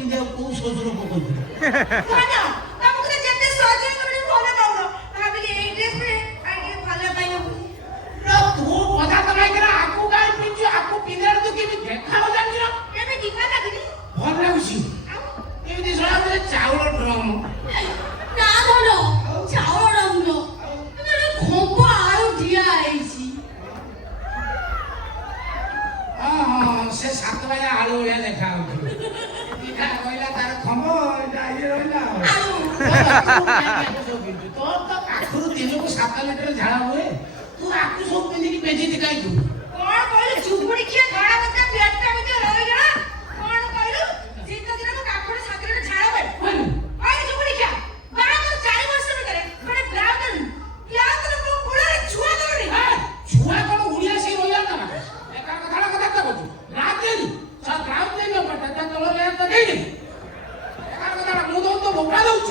ପିନ୍ଧିବାକୁ କୋଉ ଶ୍ୱଶୁର ପକଉଥିଲେ ତୁ କଥା ତ ନାଇଁ ଆକୁ କାହିଁ ପିନ୍ଧୁ ଆକୁ ପିନ୍ଧିଲେ ତୁ କେମିତି ଦେଖାବ ଜାଣିଛ ଭଲ ଲାଗୁଛି ଏମିତି ଶୁଣା ଚାଉଳ ଡ୍ରମ୍ ସେ 7 ବାଜା ଆଳୁ ଭଳିଆ ଦେଖା ହଉଥିବ ରହିଲା ତାର ଖମ୍ବ ଇଏ ରହିଲା ତୋର ତ ପାଖରୁ ଦିନକୁ 7 ଲିଟର ଝାଳ ହୁଏ ତୁ ଆକୁ ସବୁ ପିନ୍ଧିକି ବେଜିତି କାହିଁକି କଣ କହିଲୁ ଚୁପୁଡି ଖିଆ ଧଳା କଥା ପେଟଟା ଭିତରେ ରହିଗଲା କଣ କହିଲୁ ଶୀତ ଦିନ ତ କାକୁଡି 7 ଲିଟର ଝାଳ ହୁଏ ଆଇ ଚୁପୁଡି ଖିଆ ବାହାଘର 4 ବର୍ଷ ଭିତରେ ଗୋଟେ ବ୍ଲାଉଜର କୋ କୋଳରେ ଛୁଆ ଦଉନି ଛୁଆ କଣ ଉଡିଆ ସେଇ ରହିଲା ନା ଏକା କଥା କଥା ତ କହୁଛୁ ରାତିରେ ସା ଗ୍ରାଉଣ୍ଡ ଦେଇ ନ ପଟା ତା ତଳ ଲେ ତ ଦେଇ ଏକା କଥା ମୁଁ ତ ବୋକା ଦଉଛୁ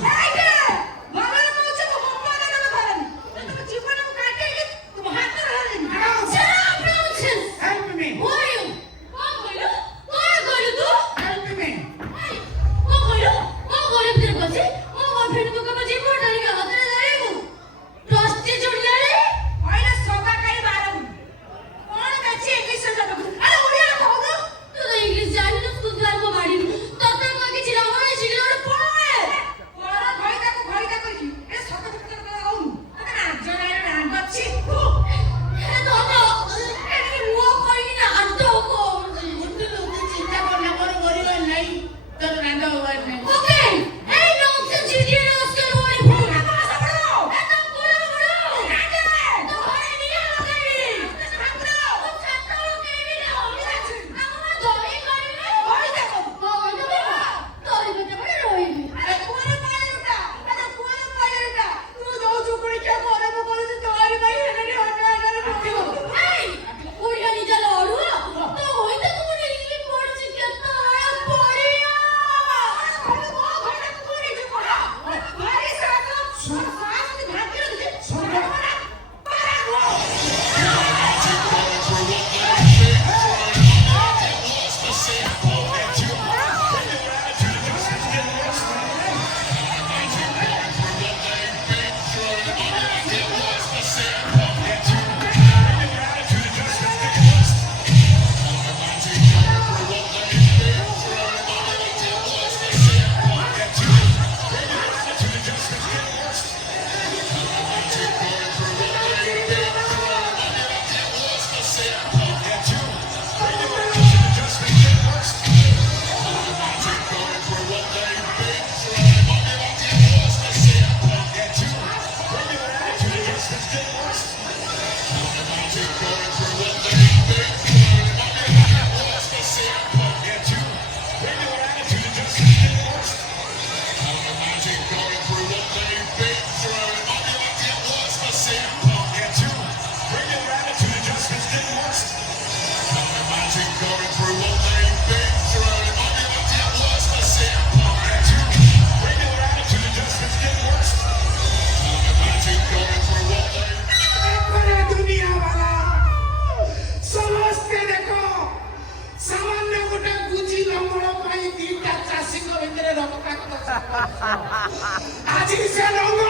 ଆଜି ସେ ରଙ୍ଗ